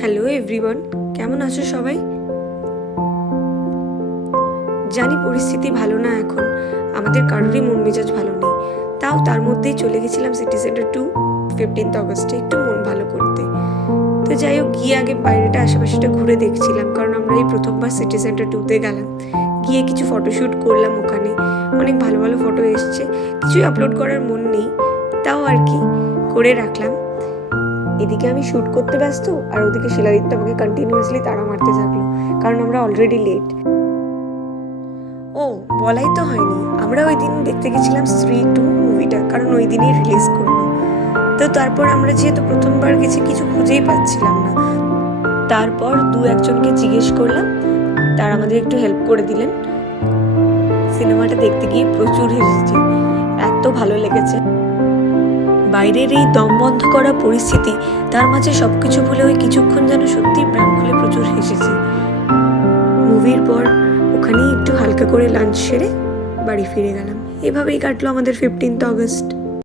Hello everyone, কেমন আছো সবাই? জানি পরিস্থিতি ভালো না এখন, আমাদের কারোরই মন মেজাজ ভালো নেই। তাও তার মধ্যেই চলে গেছিলাম সিটি সেন্টার 15th অগস্টে একটু মন ভালো করতে। তো যাই হোক, গিয়ে আগে বাইরেটা আশেপাশেটা ঘুরে দেখছিলাম, কারণ আমরা এই প্রথমবার সিটি সেন্টার 2তে গেলাম। গিয়ে কিছু ফটোশ্যুট করলাম ওখানে, অনেক ভালো ভালো ফটো এসছে। কিছুই আপলোড করার মন নেই, তাও আর কি করে রাখলাম। এদিকে আমি শ্যুট করতে ব্যস্ত, আর ওদিকে শিলাদিত্য আমাকে কন্টিনিউয়াসলি তাড়া মারতে থাকলো, কারণ আমরা অলরেডি লেট। ও বলাই তো হয়নি, আমরা ওই দিন দেখতে গেছিলাম স্ত্রী 2 মুভিটা, কারণ ওই দিনই রিলিজ করলো। তো তারপর আমরা যেহেতু প্রথমবার গেছি, কিছু খুঁজেই পাচ্ছিলাম না। তারপর একজনকে জিজ্ঞেস করলাম, তারা আমাদের একটু হেল্প করে দিলেন। সিনেমাটা দেখতে গিয়ে প্রচুর হেসেছি, এত ভালো লেগেছে। বাইরের এই দম বন্ধ করা পরিস্থিতি, তার মাঝে সবকিছু ভুলে ওই কিছুক্ষণ যেন সত্যি প্রাণ খুলে প্রচুর হেসেছি। মুভির পর ওখানেই একটু হালকা করে লাঞ্চ সেরে বাড়ি ফিরে গেলাম। এভাবেই কাটলো আমাদের 15th অগস্ট।